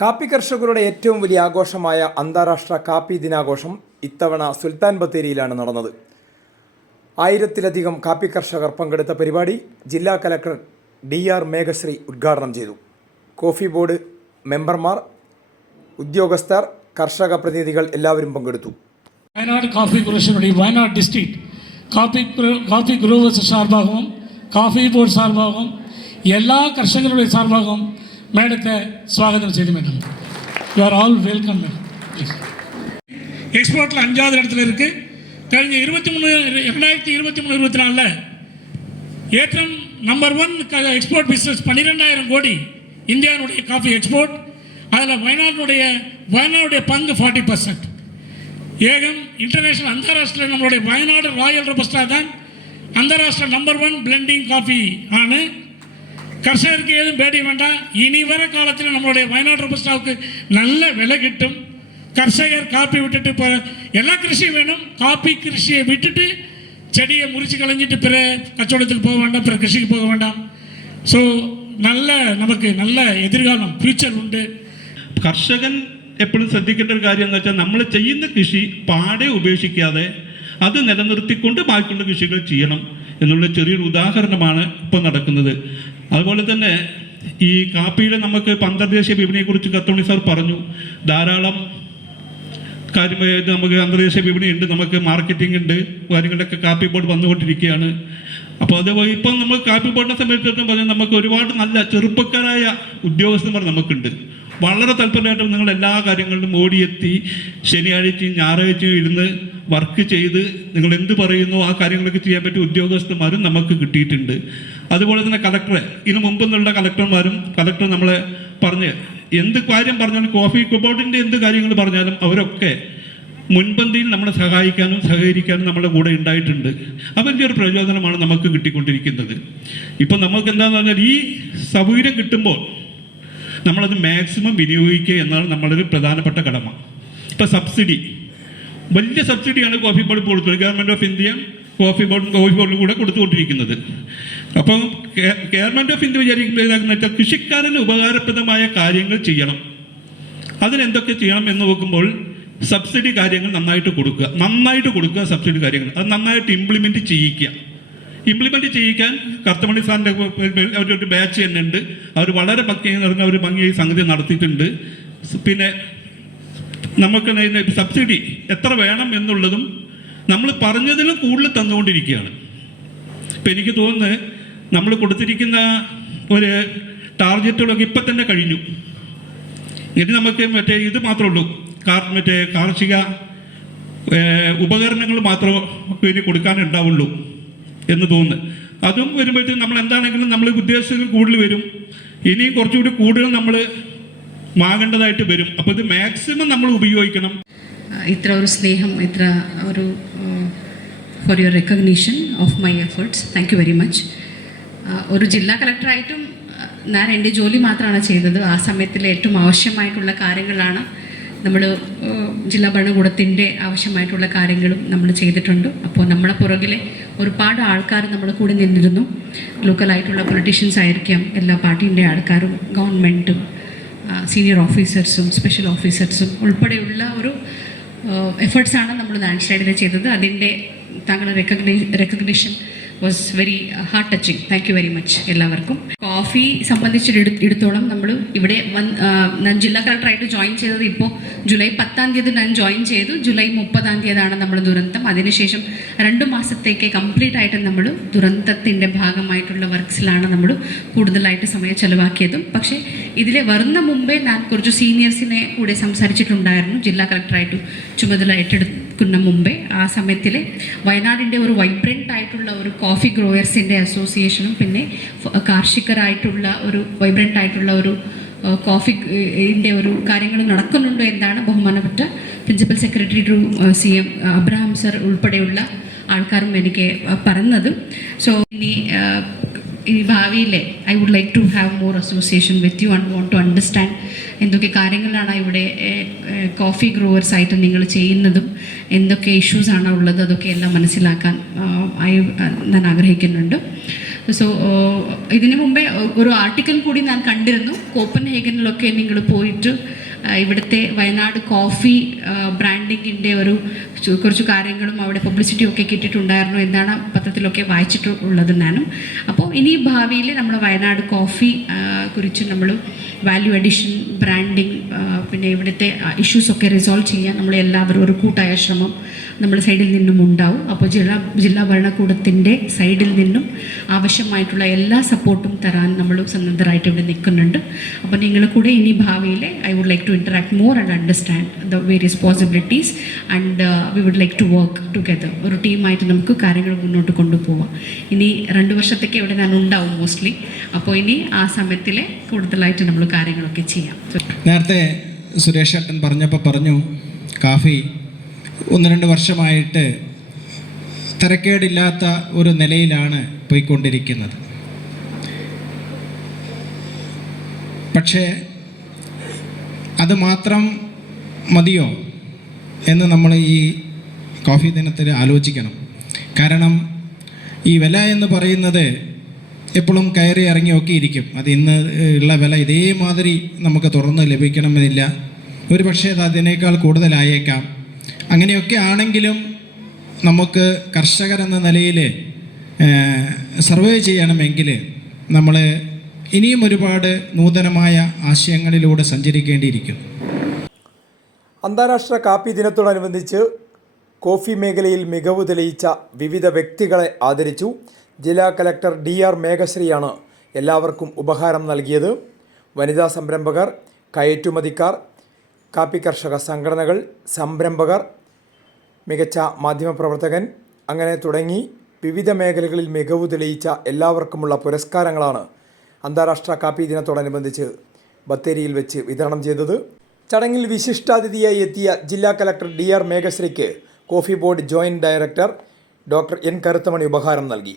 കാപ്പി കർഷകരുടെ ഏറ്റവും വലിയ ആഘോഷമായ അന്താരാഷ്ട്ര കാപ്പി ദിനാഘോഷം ഇത്തവണ സുൽത്താൻ ബത്തേരിയിലാണ് നടന്നത്. ആയിരത്തിലധികം കാപ്പി കർഷകർ പങ്കെടുത്ത പരിപാടി ജില്ലാ കലക്ടർ ഡി ആർ മേഘശ്രീ ഉദ്ഘാടനം ചെയ്തു. കോഫി ബോർഡ് മെമ്പർമാർ ഉദ്യോഗസ്ഥർ കർഷക പ്രതിനിധികൾ എല്ലാവരും പങ്കെടുത്തു. വയനാട് കാപ്പി കുറച്ചുകൂടി വയനാട് ഡിസ്ട്രിക്ട് കാപ്പി കാപ്പി ഗ്രൂവേഴ്സ് സാർഭാഗവും കാപ്പി ബോർഡ് സാർഭാഗവും എല്ലാ കർഷകരുടെ സാർഭാഗവും சார்பாகவும் மேடத்தை ஸ்வாகதம் செய்து madam you are all welcome madam please எக்ஸ்போர்ட்டில் அஞ்சாவது இடத்துல இருக்குது കഴിഞ്ഞ இருபத்தி மூணு ரெண்டாயிரத்தி இருபத்தி மூணு இருபத்தி நாலில் ஏற்றம் நம்பர் ஒன் எக்ஸ்போர்ட் பிஸ்னஸ் பன்னிரெண்டாயிரம் கோடி இந்தியாவுடைய காஃபி எக்ஸ்போர்ட் அதில் வயநாட்டுடைய வயநாடுடைய பங்கு ஃபார்ட்டி பர்சன்ட் ஏகம் இன்டர்நேஷனல் அந்தாராஷ்டிர நம்மளுடைய வயநாடு ராயல் ரொபஸ்டா தான் அந்தாராஷ்டிர நம்பர் ஒன் பிளெண்டிங் காஃபி கர்ஷகருக்கு ஏதும் பேடி வேண்டாம். இனி வர காலத்தில் நம்மளுடைய வயநாடு ரப்பர் ஸ்டாக்கு நல்ல விலை கிட்டும். கர்ஷகர் காப்பி விட்டுட்டு இப்போ எல்லா கிருஷியும் வேணும். காப்பி கிருஷியை விட்டுட்டு செடியை முறித்து கலைஞ்சிட்டு பிற கச்சோடத்துக்கு போக வேண்டாம் பிற கிருஷிக்கு போக வேண்டாம். ஸோ நல்ல நமக்கு நல்ல എതിർകാലം ഫ്യൂച്ചർ ഉണ്ട് കർഷകൻ എപ്പോഴും ശ്രദ്ധിക്കേണ്ട ഒരു കാര്യം എന്ന് വെച്ചാൽ നമ്മൾ ചെയ്യുന്ന കൃഷി പാടെ ഉപേക്ഷിക്കാതെ അത് നിലനിർത്തിക്കൊണ്ട് ബാക്കിയുള്ള കൃഷികൾ ചെയ്യണം എന്നുള്ള ചെറിയൊരു ഉദാഹരണമാണ് ഇപ്പോൾ നടക്കുന്നത്. അതുപോലെ തന്നെ ഈ കാപ്പിയുടെ നമുക്ക് അന്തർദേശീയ വിപണിയെക്കുറിച്ച് കത്തോണി സാർ പറഞ്ഞു. ധാരാളം കാര്യം നമുക്ക് അന്തർദേശീയ വിപണി ഉണ്ട് നമുക്ക് മാർക്കറ്റിംഗ് ഉണ്ട് കാര്യങ്ങളൊക്കെ കാപ്പി ബോർഡ് വന്നുകൊണ്ടിരിക്കുകയാണ്. അപ്പോൾ അതേപോലെ ഇപ്പം നമ്മൾ കാപ്പി ബോർഡിനെ സംബന്ധിച്ചിടത്തോളം പറഞ്ഞാൽ നമുക്ക് ഒരുപാട് നല്ല ചെറുപ്പക്കാരായ ഉദ്യോഗസ്ഥന്മാർ നമുക്കുണ്ട്. വളരെ താല്പര്യമായിട്ട് നിങ്ങൾ എല്ലാ കാര്യങ്ങളിലും ഓടിയെത്തി ശനിയാഴ്ചയും ഞായറാഴ്ചയും ഇരുന്ന് വർക്ക് ചെയ്ത് നിങ്ങൾ എന്ത് പറയുന്നു ആ കാര്യങ്ങളൊക്കെ ചെയ്യാൻ പറ്റിയ ഉദ്യോഗസ്ഥന്മാരും നമുക്ക് കിട്ടിയിട്ടുണ്ട്. അതുപോലെ തന്നെ കളക്ടറെ ഇതിനു മുമ്പ് നിന്നുള്ള കളക്ടർമാരും കളക്ടർ നമ്മളെ പറഞ്ഞ് എന്ത് കാര്യം പറഞ്ഞാലും കോഫി ബോർഡിന്റെ എന്ത് കാര്യങ്ങൾ പറഞ്ഞാലും അവരൊക്കെ മുൻപന്തിയിൽ നമ്മളെ സഹായിക്കാനും സഹകരിക്കാനും നമ്മുടെ കൂടെ ഉണ്ടായിട്ടുണ്ട്. അവന്റെ ഒരു പ്രചോദനമാണ് നമുക്ക് കിട്ടിക്കൊണ്ടിരിക്കുന്നത്. ഇപ്പം നമുക്ക് എന്താണെന്ന് പറഞ്ഞാൽ ഈ സൗകര്യം കിട്ടുമ്പോൾ നമ്മളത് മാക്സിമം വിനിയോഗിക്കുക എന്നാണ് നമ്മളൊരു പ്രധാനപ്പെട്ട കടമ. ഇപ്പം സബ്സിഡി വലിയ സബ്സിഡിയാണ് കോഫി ബോർഡ് കൊടുത്തത് government of India coffee board coffee ബോർഡിൽ കൂടെ കൊടുത്തുകൊണ്ടിരിക്കുന്നത്. അപ്പം ഗവൺമെന്റ് ഓഫ് ഇന്ത്യ വിചാരിക്കുന്നത് ഏതാണെന്ന് വെച്ചാൽ കൃഷിക്കാരന് ഉപകാരപ്രദമായ കാര്യങ്ങൾ ചെയ്യണം. അതിനെന്തൊക്കെ ചെയ്യണം എന്ന് നോക്കുമ്പോൾ സബ്സിഡി കാര്യങ്ങൾ നന്നായിട്ട് കൊടുക്കുക. നന്നായിട്ട് കൊടുക്കുക സബ്സിഡി കാര്യങ്ങൾ. അത് നന്നായിട്ട് ഇംപ്ലിമെന്റ് ചെയ്യിക്കുക. ഇംപ്ലിമെന്റ് ചെയ്യിക്കാൻ കർത്തമണി സാറിന്റെ അവരൊരു ബാച്ച് തന്നെ ഉണ്ട്. അവർ വളരെ ഭംഗിയായി നിറഞ്ഞ ഒരു ഭംഗിയായി സംഗതി നടത്തിയിട്ടുണ്ട്. പിന്നെ നമുക്ക് സബ്സിഡി എത്ര വേണം എന്നുള്ളതും നമ്മൾ പറഞ്ഞതിലും കൂടുതൽ തന്നുകൊണ്ടിരിക്കുകയാണ്. ഇപ്പം എനിക്ക് തോന്നുന്നത് നമ്മൾ കൊടുത്തിരിക്കുന്ന ഒരു ടാർഗറ്റുകളൊക്കെ ഇപ്പം തന്നെ കഴിഞ്ഞു. ഇനി നമുക്ക് മറ്റേ ഇത് മാത്രമേ ഉള്ളൂ. കാർ മറ്റേ കാർഷിക ഉപകരണങ്ങൾ മാത്രമേ ഇനി കൊടുക്കാനുണ്ടാവുള്ളൂ എന്ന് തോന്നുന്നു. അതും വരുമ്പോഴത്തേക്കും നമ്മൾ എന്താണെങ്കിലും നമ്മൾ ഉദ്ദേശത്തിൽ കൂടുതൽ വരും. ഇനിയും കുറച്ചുകൂടി കൂടുതൽ നമ്മൾ വാങ്ങേണ്ടതായിട്ട് വരും. അപ്പോൾ ഇത് മാക്സിമം നമ്മൾ ഉപയോഗിക്കണം. ഇത്ര ഒരു സ്നേഹം ഇത്ര ഒരു for your recognition of my efforts thank you very much ഒരു ജില്ലാ കളക്ടറായിട്ടും ഞാൻ എന്റെ ജോലി മാത്രമാണ് ചെയ്തത്. ആ സമയത്തിൽ ഏറ്റവും ആവശ്യമായിട്ടുള്ള കാര്യങ്ങളാണ് നമ്മൾ ജില്ലാ ഭരണകൂടത്തിന്റെ ആവശ്യമായിട്ടുള്ള കാര്യങ്ങളും നമ്മൾ ചെയ്തിട്ടുണ്ട്. അപ്പോൾ നമ്മളെ പുറകിലെ ഒരുപാട് ആൾക്കാർ നമ്മുടെ കൂടെ നിന്നിരുന്നു. ലോക്കലായിട്ടുള്ള പൊളിറ്റീഷ്യൻസ് ആയിരിക്കാം എല്ലാ പാർട്ടീന്റെ ആൾക്കാരും ഗവൺമെന്റും സീനിയർ ഓഫീസേഴ്സും സ്പെഷ്യൽ ഓഫീസേഴ്സും ഉൾപ്പെടെയുള്ള ഒരു എഫേർട്സാണ് നമ്മൾ നാഷണൽ ചെയ്തത്. അതിന്റെ താങ്കളുടെ റെക്കഗ്നൈ recognition was very heart touching thank you very much എല്ലാവർക്കും കോഫി സംബന്ധിച്ചിടത്തോളം നമ്മൾ ഇവിടെ ഞാൻ ജില്ലാ കളക്ടറായിട്ട് ജോയിൻ ചെയ്തത് ഇപ്പോൾ ജൂലൈ പത്താം തീയതി ഞാൻ ജോയിൻ ചെയ്തു. ജൂലൈ മുപ്പതാം തീയതിയാണ് നമ്മൾ ദുരന്തം. അതിനുശേഷം രണ്ട് മാസത്തേക്ക് കംപ്ലീറ്റ് ആയിട്ട് നമ്മൾ ദുരന്തത്തിന്റെ ഭാഗമായിട്ടുള്ള വർക്ക്സിലാണ് നമ്മൾ കൂടുതലായിട്ട് സമയം ചെലവാക്കിയതും. പക്ഷേ ഇതിലെ വരുന്ന മുമ്പേ ഞാൻ കുറച്ച് സീനിയേഴ്സിനെ കൂടെ സംസാരിച്ചിട്ടുണ്ടായിരുന്നു. ജില്ലാ കളക്ടറായിട്ട് ചുമതല ഏറ്റെടുക്കുന്ന മുമ്പേ ആ സമയത്തിൽ വയനാടിന്റെ ഒരു വൈബ്രന്റ് ആയിട്ടുള്ള ഒരു കോഫി ഗ്രോയേഴ്സിന്റെ അസോസിയേഷനും പിന്നെ കാർഷികരായിട്ടുള്ള ഒരു വൈബ്രന്റ് ആയിട്ടുള്ള ഒരു കോഫി ഇതിന്റെ ഒരു കാര്യങ്ങൾ നടക്കുന്നുണ്ടോ എന്നാണ് ബഹുമാനപ്പെട്ട principal secretary to C M Abraham sir ഉൾപ്പെടെയുള്ള ആൾക്കാരും എനിക്ക് പറഞ്ഞത്. സോ ഇനി ഇനി ഭാവിയിലെ I would like to have more association with you and want to understand എന്തൊക്കെ കാര്യങ്ങളാണ് ഇവിടെ കോഫി ഗ്രോവേഴ്സ് ആയിട്ട് നിങ്ങൾ ചെയ്യുന്നതും എന്തൊക്കെ ഇഷ്യൂസ് ആണ് ഉള്ളത് അതൊക്കെ എല്ലാം മനസ്സിലാക്കാൻ ഞാൻ ആഗ്രഹിക്കുന്നുണ്ട്. സോ ഇതിനു മുമ്പേ ഒരു ആർട്ടിക്കൽ കൂടി ഞാൻ കണ്ടിരുന്നു. കോപ്പൻ ഹേഗനിലൊക്കെ നിങ്ങൾ പോയിട്ട് ഇവിടുത്തെ വയനാട് കോഫി ബ്രാൻഡിങ്ങിന്റെ ഒരു കുറച്ച് കാര്യങ്ങളും അവിടെ പബ്ലിസിറ്റി ഒക്കെ കിട്ടിയിട്ടുണ്ടായിരുന്നു എന്നാണ് പത്രത്തിലൊക്കെ വായിച്ചിട്ടുള്ളത് ഞാനും. അപ്പോൾ ഇനി ഭാവിയിൽ നമ്മൾ വയനാട് കോഫി കുറിച്ച് നമ്മൾ വാല്യൂ അഡീഷൻ ബ്രാൻഡിങ് പിന്നെ ഇവിടുത്തെ ഇഷ്യൂസൊക്കെ റിസോൾവ് ചെയ്യാൻ നമ്മൾ എല്ലാവരും ഒരു കൂട്ടായ ശ്രമം നമ്മുടെ സൈഡിൽ നിന്നും ഉണ്ടാവും. അപ്പോൾ ജില്ലാ ജില്ലാ ഭരണകൂടത്തിന്റെ സൈഡിൽ നിന്നും ആവശ്യമായിട്ടുള്ള എല്ലാ സപ്പോർട്ടും തരാൻ നമ്മൾ സന്നദ്ധരായിട്ട് ഇവിടെ നിൽക്കുന്നുണ്ട്. അപ്പോൾ നിങ്ങൾ കൂടെ ഇനി ഭാവിയിൽ I would like to more and understand the various possibilities and uh, we would like to work together. ഒരു ടീമായിട്ട് നമുക്ക് കാര്യങ്ങൾ മുന്നോട്ട് കൊണ്ടുപോവാം. ഇനി രണ്ട് വർഷത്തേക്ക് ഇവിടെ ഞാൻ ഉണ്ടാവും മോസ്റ്റ്ലി അപ്പോൾ ഇനി ആ സമയത്തിൽ കൂടുതലായിട്ട് നമ്മൾ കാര്യങ്ങളൊക്കെ ചെയ്യാം. നേരത്തെ സുരേഷ് ഏട്ടൻ പറഞ്ഞപ്പോൾ പറഞ്ഞു കാഫി ഒന്ന് രണ്ട് വർഷമായിട്ട് തിരക്കേടില്ലാത്ത ഒരു നിലയിലാണ് പോയിക്കൊണ്ടിരിക്കുന്നത്. പക്ഷേ അത് മാത്രം മതിയോ എന്ന് നമ്മൾ ഈ കോഫി ദിനത്തിൽ ആലോചിക്കണം. കാരണം ഈ വില എന്ന് പറയുന്നത് എപ്പോഴും കയറി ഇറങ്ങിയൊക്കെ ഇരിക്കും അത് ഇന്ന് ഉള്ള വില ഇതേമാതിരി നമുക്ക് തുറന്ന് ലഭിക്കണമെന്നില്ല. ഒരു പക്ഷേ അത് അതിനേക്കാൾ കൂടുതലായേക്കാം. അങ്ങനെയൊക്കെ ആണെങ്കിലും നമുക്ക് കർഷകരെന്ന നിലയിൽ സർവേ ചെയ്യണമെങ്കിൽ നമ്മൾ ഇനിയും ഒരുപാട് നൂതനമായ ആശയങ്ങളിലൂടെ സഞ്ചരിക്കേണ്ടിയിരിക്കും അന്താരാഷ്ട്ര കാപ്പി ദിനത്തോടനുബന്ധിച്ച് കോഫി മേഖലയിൽ മികവ് തെളിയിച്ച വിവിധ വ്യക്തികളെ ആദരിച്ചു ജില്ലാ കലക്ടർ ഡി ആർ മേഘശ്രീയാണ് എല്ലാവർക്കും ഉപഹാരം നൽകിയത്. വനിതാ സംരംഭകർ കയറ്റുമതിക്കാർ കാപ്പി കർഷക സംഘടനകൾ സംരംഭകർ മികച്ച മാധ്യമപ്രവർത്തകൻ അങ്ങനെ തുടങ്ങി വിവിധ മേഖലകളിൽ മികവ് തെളിയിച്ച എല്ലാവർക്കുമുള്ള പുരസ്കാരങ്ങളാണ് അന്താരാഷ്ട്ര കാപ്പി ദിനത്തോടനുബന്ധിച്ച് ബത്തേരിയിൽ വെച്ച് വിതരണം ചെയ്തത്. ചടങ്ങിൽ വിശിഷ്ടാതിഥിയായി എത്തിയ ജില്ലാ collector D R മേഘശ്രീക്ക് coffee board joint director doctor N Karuthamani ഉപഹാരം നൽകി.